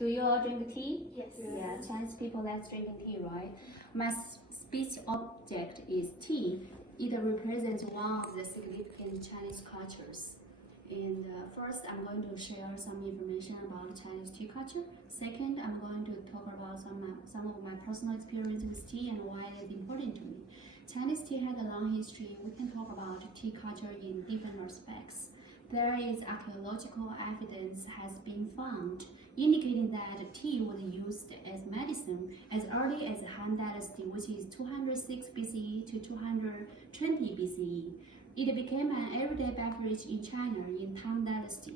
Do you all drink tea? Yes. Yeah, Chinese people like drinking tea, right? My speech object is tea. It represents one of the significant Chinese cultures. And first, I'm going to share some information about Chinese tea culture. Second, I'm going to talk about some of my personal experience with tea and why it is important to me. Chinese tea has a long history. We can talk about tea culture in different respects. There is archaeological evidence has been found indicating that tea was used as medicine as early as Han Dynasty, which is 206 BCE to 220 BCE. It became an everyday beverage in China in Tang Dynasty.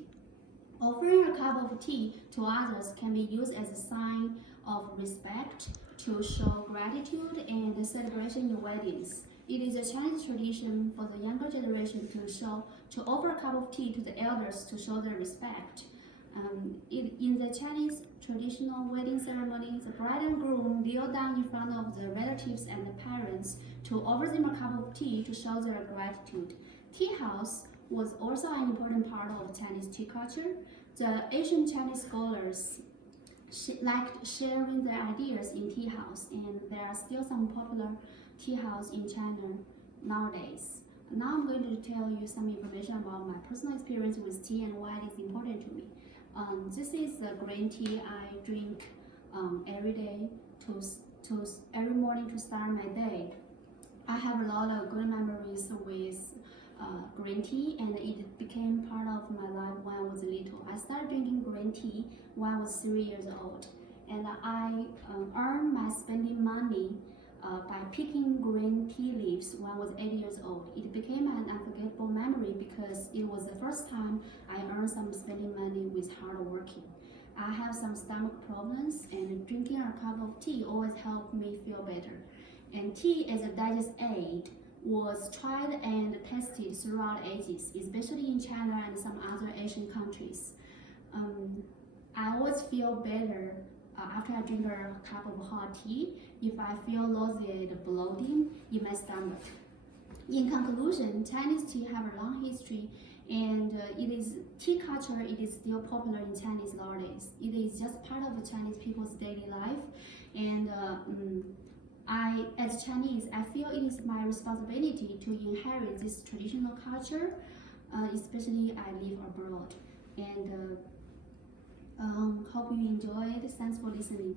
Offering a cup of tea to others can be used as a sign of respect, to show gratitude and celebration in weddings. It is a Chinese tradition for the younger generation to offer a cup of tea to the elders to show their respect. In the Chinese traditional wedding ceremony, the bride and groom kneel down in front of the relatives and the parents to offer them a cup of tea to show their gratitude. Tea house was also an important part of Chinese tea culture. The Asian Chinese scholars liked sharing their ideas in tea house, and there are still some popular tea house in China nowadays. Now I'm going to tell you some information about my personal experience with tea and why it is important to me. This is the green tea I drink every day every morning to start my day. I have a lot of good memories with green tea, and it became part of my life when I was little. I started drinking green tea when I was 3 years old, and I earned my spending money by picking green tea leaves when I was 8 years old. It became an unforgettable memory because it was the first time I earned some spending money with hard working. I have some stomach problems, and drinking a cup of tea always helped me feel better. And tea as a digest aid was tried and tested throughout ages, especially in China and some other Asian countries. I always feel better after I drink a cup of hot tea if I feel nausea, bloating in my stomach. In conclusion, Chinese tea have a long history, and tea culture. It is still popular in Chinese nowadays. It is just part of the Chinese people's daily life, and as Chinese, I feel it is my responsibility to inherit this traditional culture, especially I live abroad. And hope you enjoyed. Thanks for listening.